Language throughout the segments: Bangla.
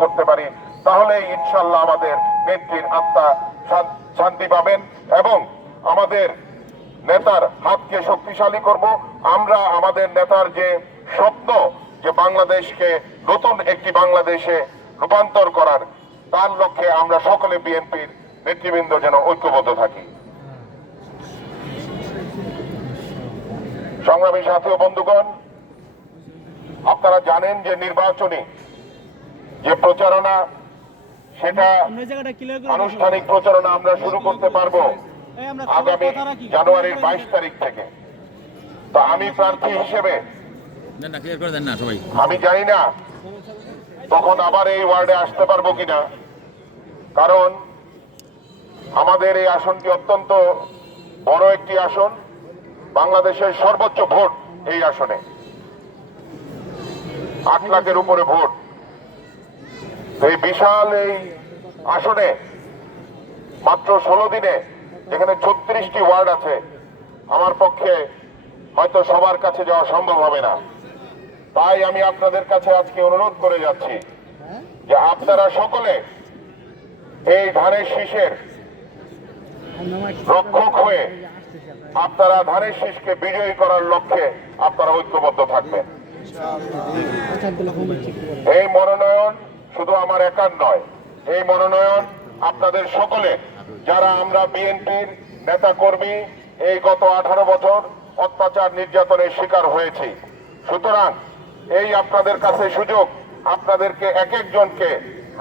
করতে পারি, তাহলে ইনশাল্লাহ আমাদের নেত্রীর আত্মা শান্তি পাবেন এবং আমাদের নেতার হাতকে শক্তিশালী করব। আমরা আমাদের নেতার যে স্বপ্ন, যে বাংলাদেশকে নতুন একটি বাংলাদেশে রূপান্তর করার, তার লক্ষ্যে আমরা সকলে বিএনপির নেতৃবৃন্দ যেন ঐক্যবদ্ধ থাকি। সংগ্রামী সাথী বন্ধুগণ, আপনারা জানেন যে নির্বাচনী যে প্রচারণা সেটা আনুষ্ঠানিক প্রচারণা আমরা শুরু করতে পারব আগামী জানুয়ারির বাইশ তারিখ থেকে। তা আমি প্রার্থী হিসেবে আমি জানি না তখন আবার এই ওয়ার্ডে আসতে পারব কিনা। কারণ আমাদের এই আসনটি অত্যন্ত বড় একটি আসন বাংলাদেশের সর্বোচ্চ ভোট এই আসনে। আট লাখের উপরে ভোট। এই বিশাল এই আসনে মাত্র ষোলো দিনে যেখানে ছত্রিশটি ওয়ার্ড আছে আমার পক্ষে হয়তো সবার কাছে যাওয়া সম্ভব হবে না। তাই আমি আপনাদের কাছে আজকে অনুরোধ করে যাচ্ছি যে আপনারা সকলে এই ধানের শীষের রক্ষক হয়ে আপনারা ধানের শীষকে বিজয়ী করার লক্ষ্যে আপনারা ঐক্যবদ্ধ থাকবেন। এই মনোনয়ন শুধু আমার একার নয়, এই মনোনয়ন আপনাদের সকলে যারা আমরা বিএনপির নেতা কর্মী এই গত আঠারো বছর অত্যাচার নির্যাতনের শিকার হয়েছি। সুতরাং এই আপনাদের কাছে সুযোগ, আপনাদেরকে এক একজনকে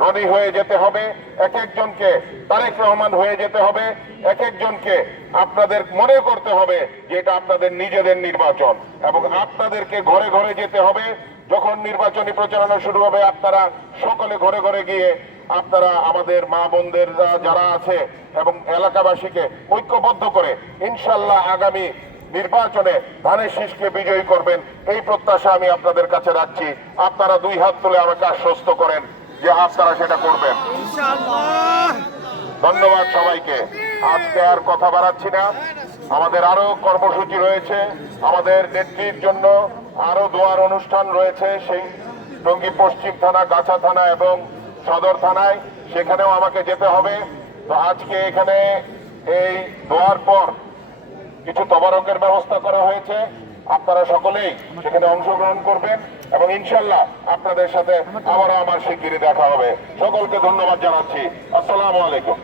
রনি হয়ে যেতে হবে, এক একজনকে তারেক রহমান হয়ে যেতে হবে, এক একজনকে আপনাদের মনে করতে হবে যে এটা আপনাদের নিজেদের নির্বাচন এবং আপনাদেরকে ঘরে ঘরে যেতে হবে যখন নির্বাচনী প্রচারণা শুরু হবে আপনারা সকলে ঘরে ঘরে গিয়ে আপনারা আমাদের মা বোনদের যারা আছে এবং এলাকাবাসীকে ঐক্যবদ্ধ করে ইনশাল্লাহ আগামী নির্বাচনে ধানের শীষকে বিজয়ী করবেন এই প্রত্যাশা আমি আপনাদের কাছে রাখছি। আপনারা দুই হাত তুলে আমাকে আশ্বস্ত করেন যে আপনারা সেটা করবেন। ধন্যবাদ সবাইকে। আজকে আর কথা বাড়াচ্ছি না। আমাদের আরও কর্মসূচি রয়েছে। আমাদের নেত্রীর জন্য আরও দোয়ার অনুষ্ঠান রয়েছে সেই টঙ্গী পশ্চিম থানা, গাছা থানা এবং সদর থানায়। সেখানেও আমাকে যেতে হবে। তো আজকে এখানে এই দোয়ার পর কিছু তবারকের ব্যবস্থা করা হয়েছে। আপনারা সকলেই সেখানে অংশগ্রহণ করবেন এবং ইনশাল্লাহ আপনাদের সাথে আবারও আমার শিগগিরই দেখা হবে। সকলকে ধন্যবাদ জানাচ্ছি। আসসালামু আলাইকুম।